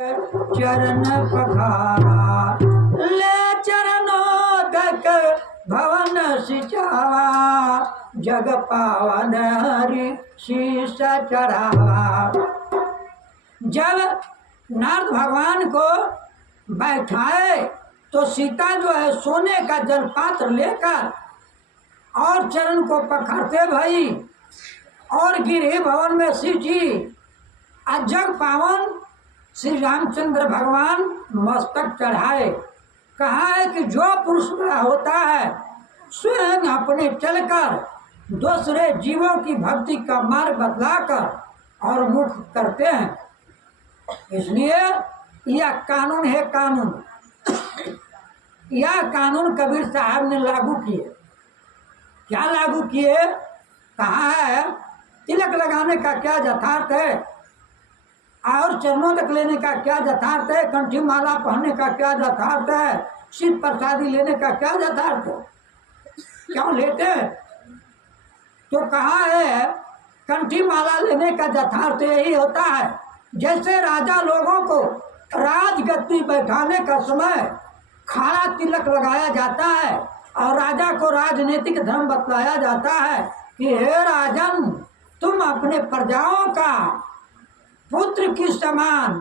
चरण पखारा ले चरणोदक भवन सिचावा जग पावन हरि शीश चढ़ावा। जब नारद भगवान को बैठाए तो सीता जो है सोने का जलपात्र लेकर और चरण को पकड़ते भई और गिरे भवन में शिव जी। जग पावन श्री रामचंद्र भगवान मस्तक चढ़ाए। कहा है कि जो पुरुष बड़ा होता है स्वयं अपने चलकर दूसरे जीवों की भक्ति का मार्ग बदलाकर और मुख करते हैं। इसलिए यह कानून है। कानून यह कानून कबीर साहब ने लागू किए। क्या लागू किए? कहा है तिलक लगाने का क्या यथार्थ है और चरणों तक लेने का क्या यथार्थ है, कंठी माला पहनने का क्या यथार्थ है, शिव प्रसादी लेने का क्या यथार्थ है, क्यों लेते हैं? तो कहा है कंठी माला लेने का यथार्थ यही होता है जैसे राजा लोगों को राजगद्दी बैठाने का समय खारा तिलक लगाया जाता है और राजा को राजनीतिक धर्म बतलाया जाता है कि हे राजन, तुम अपने प्रजाओं का पुत्र की समान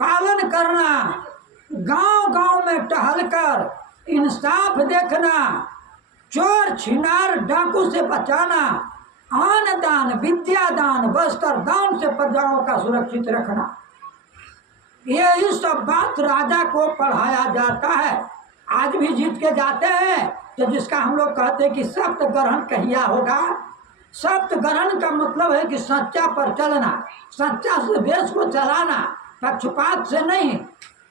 पालन करना, गांव-गांव में टहलकर इंसाफ देखना, चोर छिनार डाकू से बचाना, अन्न दान, विद्या दान, वस्त्र दान से प्रजाओं का सुरक्षित रखना। यही सब बात राजा को पढ़ाया जाता है। आज भी जीत के जाते हैं तो जिसका हम लोग कहते हैं कि सप्त ग्रहण कहिया होगा। सप्त ग्रहण का मतलब है कि सच्चा पर चलना, सच्चा से देश को चलाना, पक्षपात से नहीं।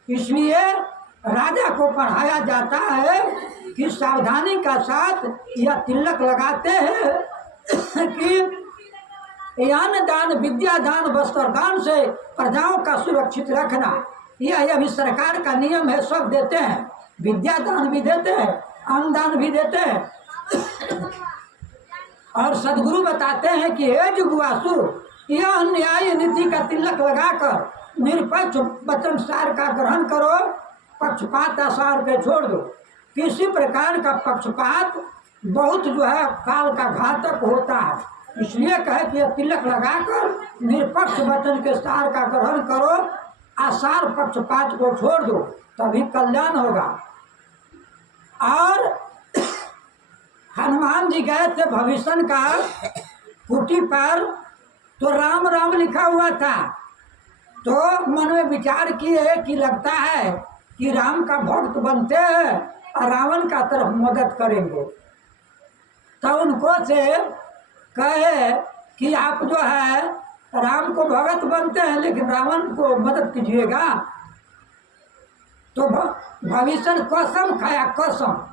इसलिए राजा को पढ़ाया जाता है कि सावधानी का साथ यह तिलक लगाते हैं कि अन्न दान, विद्या दान, वस्त्र दान से प्रजाओं का सुरक्षित रखना। यह अभी सरकार का नियम है। सब देते हैं, विद्या दान भी देते हैं, अन्न दान भी देते हैं। और सदगुरु बताते हैं कि हे जुगवासु, यह न्याय नीति का तिलक लगाकर निरपक्ष वचन सार का ग्रहण करो, पक्षपात आसार के छोड़ दो। किसी प्रकार का पक्षपात बहुत जो है काल का घातक होता है। इसलिए कहे कि यह तिलक लगाकर निरपक्ष वचन के सार का ग्रहण करो, आसार पक्षपात को छोड़ दो, तभी कल्याण होगा। और हनुमान जी गए थे भविष्य का कुटी पर, तो राम राम लिखा हुआ था। तो मन में विचार किए कि लगता है कि राम का भक्त बनते हैं और रावण का तरफ मदद करेंगे। तो उनको से कहे कि आप जो है राम को भगत बनते हैं लेकिन रावण को मदद कीजिएगा। तो भविष्य कसम खाया, कसम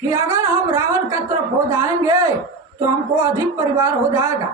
कि अगर हम रावण का तरफ हो जाएंगे तो हमको अधिक परिवार हो जाएगा,